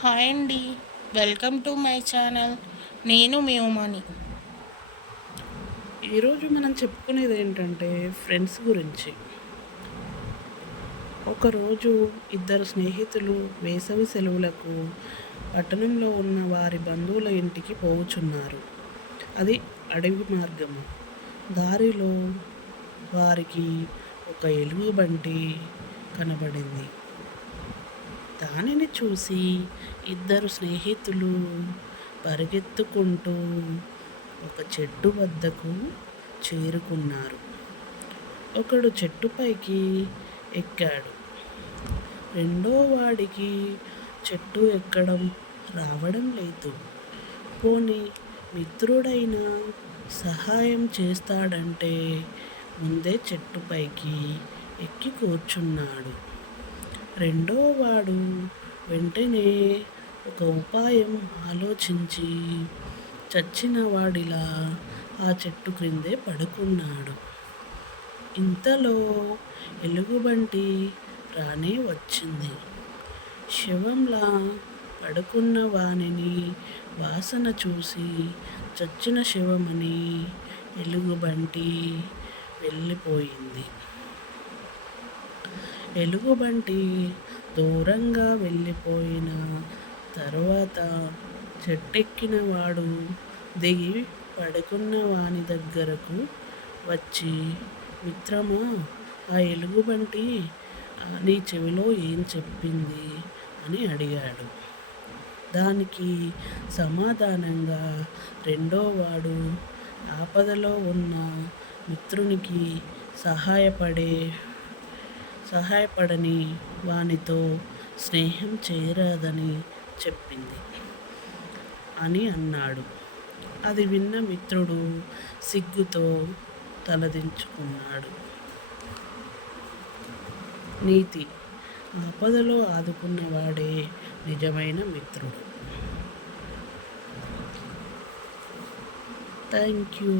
Hi అండి. Welcome to my channel. నేను మీ ఉమాని. ఈరోజు మనం చెప్పుకునేది ఏంటంటే ఫ్రెండ్స్ గురించి. ఒకరోజు ఇద్దరు స్నేహితులు వేసవి సెలవులకు పట్టణంలో ఉన్న వారి బంధువుల ఇంటికి పోవుచున్నారు. అది అడవి మార్గము. దారిలో వారికి ఒక ఎలుగుబంటి కనబడింది. దానిని చూసి ఇద్దరు స్నేహితులు పరిగెత్తుకుంటూ ఒక చెట్టు వద్దకు చేరుకున్నారు. ఒకడు చెట్టుపైకి ఎక్కాడు. రెండో వాడికి చెట్టు ఎక్కడం రావడం లేదు. పోనీ మిత్రుడైనా సహాయం చేస్తాడంటే ముందే చెట్టుపైకి ఎక్కి కూర్చున్నాడు. రెండో వాడు వెంటనే ఒక ఉపాయం ఆలోచించి చచ్చిన వాడిలా ఆ చెట్టు క్రిందే పడుకున్నాడు. ఇంతలో ఎలుగుబంటి రానే వచ్చింది. శవంలా పడుకున్న వానిని వాసన చూసి చచ్చిన శవమని ఎలుగుబంటి వెళ్ళిపోయింది. ఎలుగుబంటి దూరంగా వెళ్ళిపోయిన తర్వాత చెట్టెక్కిన వాడు దిగి పడుకున్న వాని దగ్గరకు వచ్చి, మిత్రమా, ఆ ఎలుగుబంటి నీ చెవిలో ఏం చెప్పింది అని అడిగాడు. దానికి సమాధానంగా రెండో వాడు ఆపదలో ఉన్న మిత్రునికి సహాయపడని వానితో స్నేహం చేయరాదని చెప్పింది అని అన్నాడు. అది విన్న మిత్రుడు సిగ్గుతో తలదించుకున్నాడు. నీతి: ఆపదలో ఆదుకున్నవాడే నిజమైన మిత్రుడు. Thank you.